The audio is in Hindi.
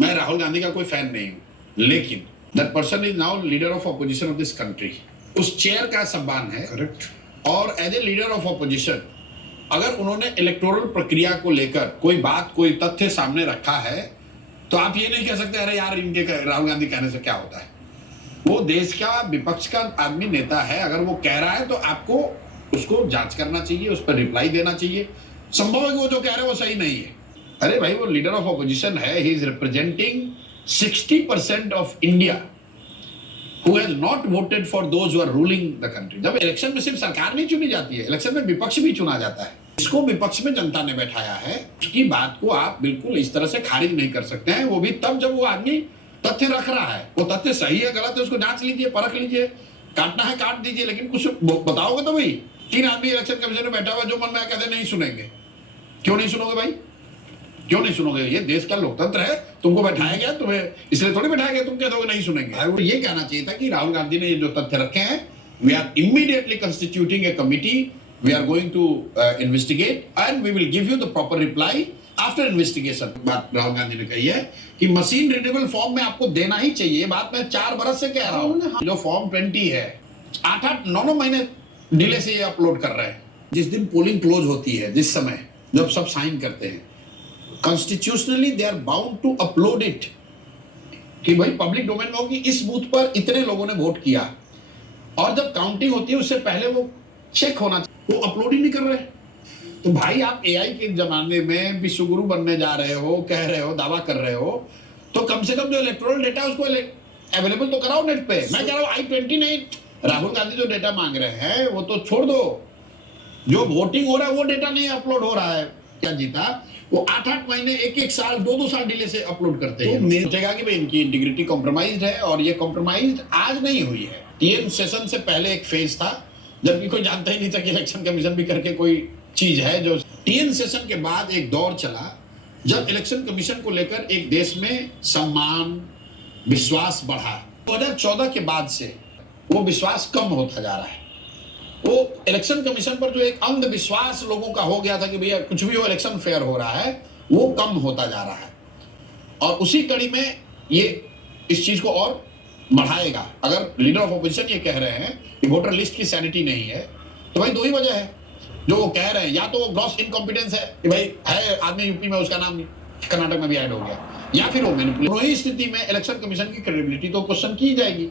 मैं राहुल गांधी का कोई फैन नहीं हूं, लेकिन that person is now leader of opposition of this country. उस चेयर का सम्मान है। करेक्ट। और as a leader of opposition अगर उन्होंने इलेक्टोरल प्रक्रिया को लेकर कोई बात, कोई तथ्य सामने रखा है, तो आप ये नहीं कह सकते अरे यार इनके राहुल गांधी कहने से क्या होता है। वो देश का विपक्ष का आदमी नेता है, अगर वो कह रहा है तो आपको उसको जांच करना चाहिए, उस पर रिप्लाई देना चाहिए। संभव है कि वो जो कह रहे हैं वो सही नहीं है। अरे भाई वो लीडर ऑफ ऑपोजिशन है, he is representing 60% of India who has not voted for those who are ruling the country। जब इलेक्शन में सिर्फ सरकार नहीं चुनी जाती है, इलेक्शन में विपक्ष भी चुना जाता है। इसको विपक्ष में जनता ने बैठाया है, उसकी बात को आप बिल्कुल इस तरह से खारिज नहीं कर सकते हैं, वो भी तब जब वो आदमी तथ्य रख रहा है। वो तथ्य सही है गलत है उसको जांच लीजिए, परख लीजिए, काटना है काट दीजिए, लेकिन कुछ बताओगे तो भाई। 3 आदमी इलेक्शन कमीशन में बैठा हुआ, जो मन में आया कहते नहीं सुनेंगे। क्यों नहीं सुनोगे भाई, क्यों नहीं सुनोगे? ये देश का लोकतंत्र है, तुमको बैठाया गया, तुम्हें इसलिए थोड़ी बैठाया गया तुम कह दोगे नहीं सुनेंगे। वो ये कहना चाहिए था कि राहुल गांधी ने ये जो तथ्य रखे हैं, we are immediately constituting a committee, we are going to investigate and we will give you the proper reply after investigation. बात राहुल गांधी ने कही है कि मशीन रीडेबल फॉर्म में आपको देना ही चाहिए। ये बात मैं 4 बरस से कह रहा हूं। जो फॉर्म 20 है, 8-8 9 महीने डिले से ये अपलोड कर रहे हैं। जिस दिन पोलिंग क्लोज होती है, जिस समय जब सब साइन करते हैं, constitutionally they are bound to upload it, कि भाई पब्लिक डोमेन में हो कि इस बूथ पर इतने लोगों ने वोट किया। और जब काउंटिंग होती है उससे पहले वो चेक होना चाहिए, वो अपलोड ही नहीं कर रहे। तो भाई आप एआई के जमाने में विश्वगुरु बनने जा रहे हो, कह रहे हो, दावा कर रहे हो, तो कम से कम जो इलेक्टोरल डेटा है उसको अवेलेबल तो कराओ नेट पे। मैं कह रहा हूँ I-20 नहीं, राहुल गांधी जो डेटा मांग रहे हैं वो तो छोड़ दो, जो वोटिंग हो रहा है वो डेटा नहीं अपलोड हो रहा है। क्या जीता वो 8-8 महीने, 1-1 साल, 2-2 साल डिले से अपलोड करते हैं। तो सोचेगा कि भाई इनकी इंटीग्रिटी कॉम्प्रोमाइज्ड है, और ये कॉम्प्रोमाइज्ड आज नहीं हुई है। टीएन सेशन से पहले एक फेज था जबकि कोई जानता ही नहीं था कि इलेक्शन कमीशन भी करके कोई चीज है। जो टीएन सेशन के बाद एक दौर चला जब इलेक्शन कमीशन को लेकर एक देश में सम्मान, विश्वास बढ़ा। 2014 के बाद से वो विश्वास कम होता जा रहा है। वो इलेक्शन कमीशन पर जो एक अंधविश्वास लोगों का हो गया था कि भैया कुछ भी हो इलेक्शन फेयर हो रहा है, वो कम होता जा रहा है। और उसी कड़ी में ये इस चीज को और बढ़ाएगा। अगर लीडर ऑफ ऑपोजिशन ये कह रहे हैं कि वोटर लिस्ट की सैनिटी नहीं है, तो भाई 2 ही वजह है जो वो कह रहे हैं। या तो वो ग्रॉस इनकॉम्पिटेंस है कि भाई है आदमी यूपी में, उसका नाम कर्नाटक में भी ऐड हो गया, या फिर वो मैनिपुलेशन। दोनों ही स्थिति में इलेक्शन कमीशन की क्रेडिबिलिटी तो क्वेश्चन की जाएगी।